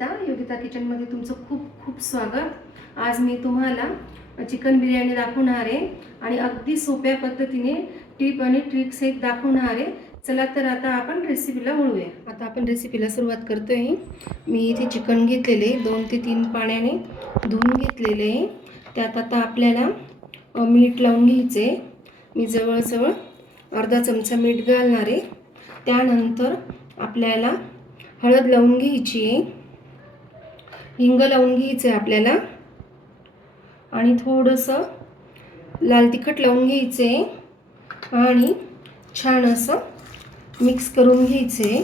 योगिता किचनमध्ये तुमचं खूप खूप स्वागत। आज मी तुम्हाला चिकन बिर्याणी दाखवणार आहे आणि अगदी सोप्या पद्धतीने टिप आणि ट्रिक्स एक दाखवणार आहे। चला तर आता आपण रेसिपीला वळूया। आता आपण रेसिपीला सुरुवात करतोय। मी इथे चिकन घेतलेले 2 ते 3 पाण्याने धुवून घेतलेले। त्यात आता आपल्याला मीठ लावून घ्यायचे। मी जवळ अर्धा चमचा मीठ घालणार आहे। त्यानंतर आपल्याला हळद लावून घ्यायची आहे, हिंग लावून घ्यायचं आहे आपल्याला आणि थोडंसं लाल तिखट लावून घ्यायचं आहे आणि छान असं मिक्स करून घ्यायचं आहे।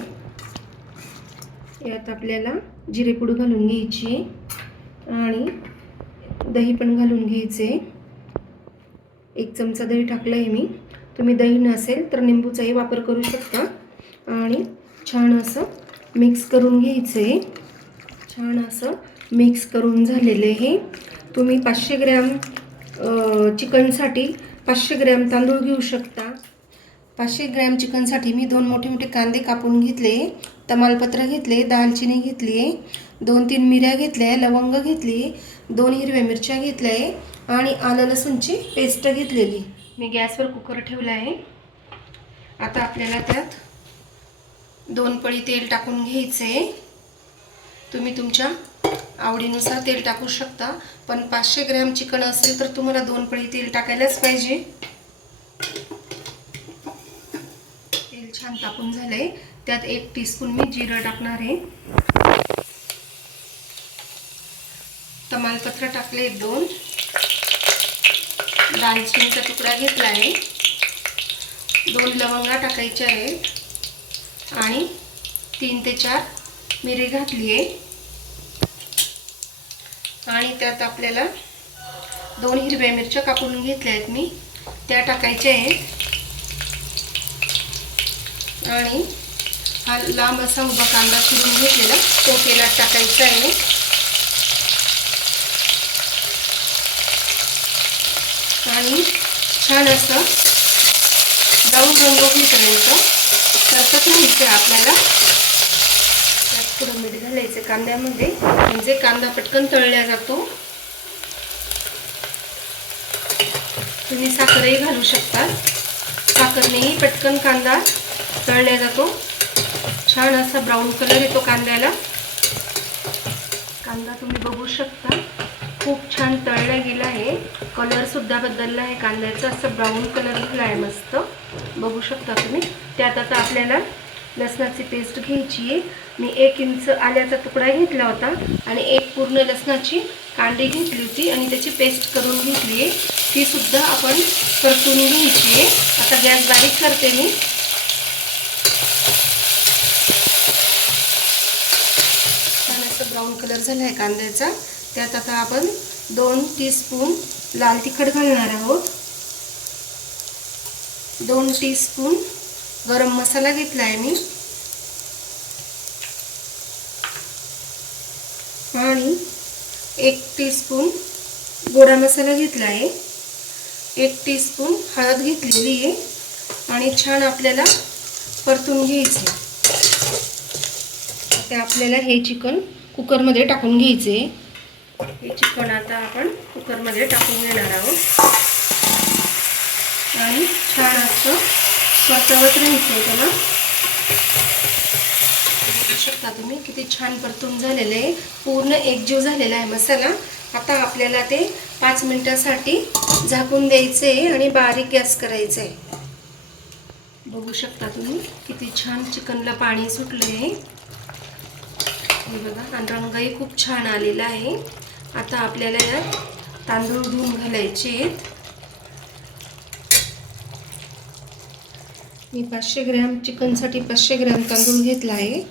यात आपल्याला जिरेपूड घालून घ्यायची आणि दही पण घालून घ्यायचे। 1 चमचा दही टाकलं आहे मी। तुम्ही दही नसेल तर लिंबूचाही वापर करू शकता आणि छान असं मिक्स करून घ्यायचे। छान असं मिक्स करून झालेले आहे। तुम्ही 500 ग्रॅम चिकनसाठी 500 ग्रॅम तांदूळ घेऊ शकता। 500 ग्रॅम चिकनसाठी मी 2 मोठे मोठे कांदे कापून घेतले, तमालपत्र घेतले, दालचिनी घेतली, 2-3 मिऱ्या घेतल्या, लवंग घेतली, 2 हिरव्या मिरच्या घेतल्या आणि आलं लसूणची पेस्ट घेतलेली। मी गॅसवर कुकर ठेवला आहे। आता आपल्याला त्यात 2 पळी तेल टाकून घ्यायचे। तुम्ही तुमच्या आवडीनुसार तेल टाकू शकता, पण 500 ग्रॅम चिकन असेल तर तुम्हाला 2 पळी तेल टाकायलाच पाहिजे। तेल छान तापून झालंय। त्यात 1 टीस्पून मी जिरं टाकणार आहे। तमालपत्र टाकले 2, दालचिनीचा तुकडा घेतला आहे, 2 लवंगा टाकायच्या आहेत आणि 3 ते 4 मिरी घातली आहे आणि त्यात आपल्याला 2 हिरव्या मिरच्या कापून घेतल्या आहेत मी, त्या टाकायच्या आहेत आणि हा लांब असा उभा कांदा चिरून घेतलेला तो तेलात टाकायचा आहे आणि छान असं ब्राऊन रंग होईपर्यंत परतत राहायचं आपल्याला। त्यात थोडं मीठ घालायचं कांद्यामध्ये, म्हणजे कांदा पटकन तळला जातो। तुम्ही साखरही घालू शकता, साखरनेही पटकन कांदा तळला जातो। छान असा ब्राऊन कलर येतो कांद्याला। कांदा तुम्ही बघू शकता खूप छान तळला गेला आहे, कलर सुद्धा बदलला आहे कांद्याचा, असं ब्राऊन कलर झाला आहे मस्त, बघू शकता तुम्ही। त्यात आता आपल्याला लसणाची पेस्ट घ्यायची आहे। मी 1 इंच आल्याचा तुकडा घेतला होता आणि 1 पूर्ण लसणाची कांडी घेतली होती आणि त्याची पेस्ट करून घेतली आहे, ती सुद्धा आपण परतून घ्यायची आहे। आता गॅस बारीक करते मी। छान असं ब्राऊन कलर झाला आहे कांद्याचा। त्यात आता आपण 2 टीस्पून लाल तिखट घालणार आहोत, 2 टीस्पून गरम मसाला घेतला आहे मी आणि 1 टीस्पून गोडा मसाला घेतला आहे, 1 टीस्पून हळद घेतलेली आहे आणि छान आपल्याला परतून घ्यायचे। आता आपल्याला हे चिकन कुकरमध्ये टाकून घ्यायचे। हे चिकन आता आपण कुकरमध्ये टाकून घेणार आहोत आणि छान असं परतवत राहायचं त्याला। बघू शकता तुम्ही किती छान परतून झालेले आहे, पूर्ण एकजीव झालेला आहे मसाला। आता आपल्याला ते 5 मिनिटांसाठी झाकून द्यायचे आहे आणि बारीक गॅस करायचा आहे। बघू शकता तुम्ही किती छान चिकनला पाणी सुटले आहे, हे बघा, आणि रंगही खूप छान आलेला आहे। आता आपल्याला यात तांदूळ धुवून घालायचे आहेत। मी 500 ग्रॅम चिकनसाठी 500 ग्रॅम तांदूळ घेतला आहे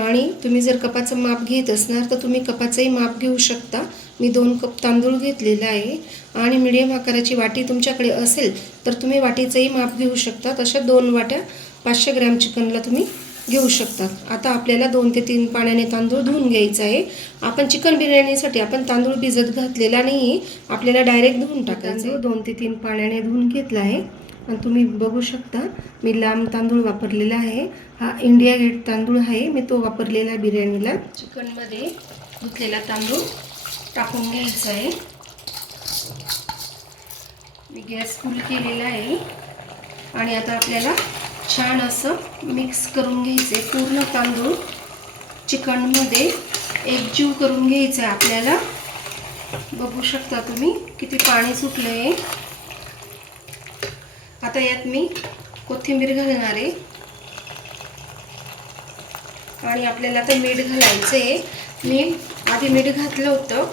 आणि तुम्ही जर कपाचं माप घेत असणार तर तुम्ही कपाचंही माप घेऊ शकता। मी 2 कप तांदूळ घेतलेला आहे आणि मिडियम आकाराची वाटी तुमच्याकडे असेल तर तुम्ही वाटीचंही माप घेऊ शकता। तशा 2 वाट्या 500 ग्रॅम चिकनला तुम्ही घेऊ शकता। आता आपल्याला 2 ते 3 पाण्याने तांदूळ धुवून घ्यायचा आहे। आपण चिकन बिर्याणीसाठी आपण तांदूळ भिजत घातलेला नाही, आपल्याला डायरेक्ट धुवून टाकायचं आहे। 2 ते 3 पाण्याने धुवून घेतला आहे आणि तुम्ही बघू शकता मी लांब तांदूळ वापरलेला आहे. हा इंडिया गेट तांदूळ आहे, मी तो वापरलेला आहे बिर्याणीला. चिकनमध्ये धुतलेला तांदूळ टाकून घ्यायचा आहे. मी गॅस फुल केलेला आहे आणि आता आपल्याला छान असं मिक्स करून घ्यायचं आहे. पूर्ण तांदूळ चिकनमध्ये एकजीव करून घ्यायचं आहे आपल्याला. बघू शकता तुम्ही किती पाणी सुटलं आहे. आता यात मी कोथिंबीर घालणार आहे आणि आपल्याला आता मीठ घालायचं आहे. मी आधी मीठ घातलं होतं,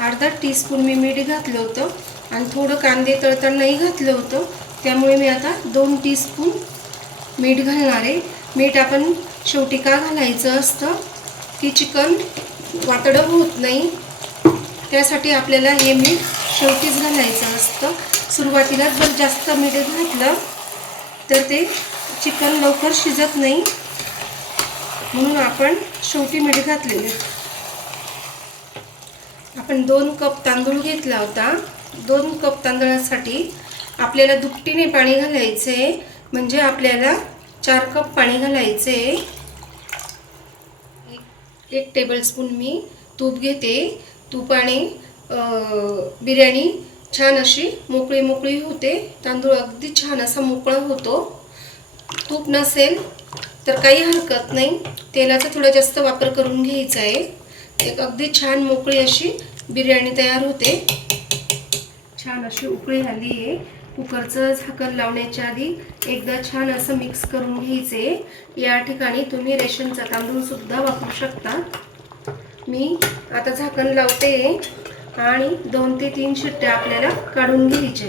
अर्धा टीस्पून मी मीठ घातलं होतं आणि थोडं कांदे तळतानाही घातलं होतं, त्यामुळे मी आता 2 टीस्पून मीठ घालणार आहे. मीठ आपण शेवटी का घालायचं असतं की चिकन वातडं होत नाही, त्यासाठी आपल्याला हे मीठ शेवटीच घालायचं असतं. सुरुवातीलाच जर जास्त मीठ घातलं तर ते चिकन लवकर शिजत नाही, म्हणून आपण शेवटी मीठ घातलेलं. आपण 2 कप तांदूळ घेतला होता. 2 कप तांदळासाठी आपल्याला दुपटीने पाणी घालायचं आहे, म्हणजे आपल्याला 4 कप पाणी घालायचं आहे. 1 टेबलस्पून मी तूप घेते. तुपाने बिर्याणी छान अशी मोकळी मोकळी होते. तांदूळ अगदी छान असा मोकळा होतो. तूप नसेल तर काही हरकत नाही, तेलाचा थोडा जास्त वापर करून घ्यायचा आहे. एक अगदी छान मोकळी अशी बिर्याणी तयार होते. छान अशी उकळी आली आहे. कुकरचं झाकण लावण्याच्या आधी एकदा छान असं मिक्स करून घ्यायचे. या ठिकाणी तुम्ही रेशनचा तांदूळ सुद्धा वापरू शकता. मी आता झाकण लावते आणि 2 ते 3 शिट्ट्या आपल्याला काढून घ्यायच्या.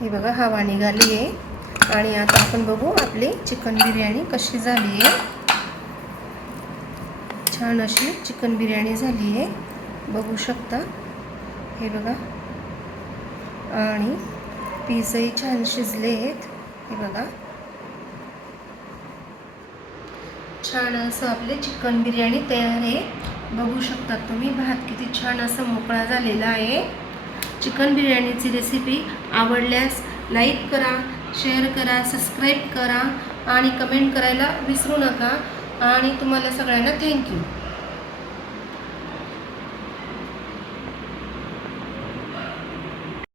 हे बघा हवा निघाली आहे आणि आता आपण बघू आपली चिकन बिर्याणी कशी झाली आहे. छान अशी चिकन बिर्याणी झाली आहे, बघू शकता. हे बघा, आणि पीसही छान शिजले आहेत. हे बघा, छान असं आपले चिकन बिर्याणी तयार आहे. बघू शकता तुम्ही भात किती छान असा मोकळा झालेला आहे. चिकन बिर्याणीची रेसिपी आवडल्यास लाईक करा, शेअर करा, सबस्क्राईब करा आणि कमेंट करायला विसरू नका. आणि तुम्हाला सगळ्यांना थँक्यू.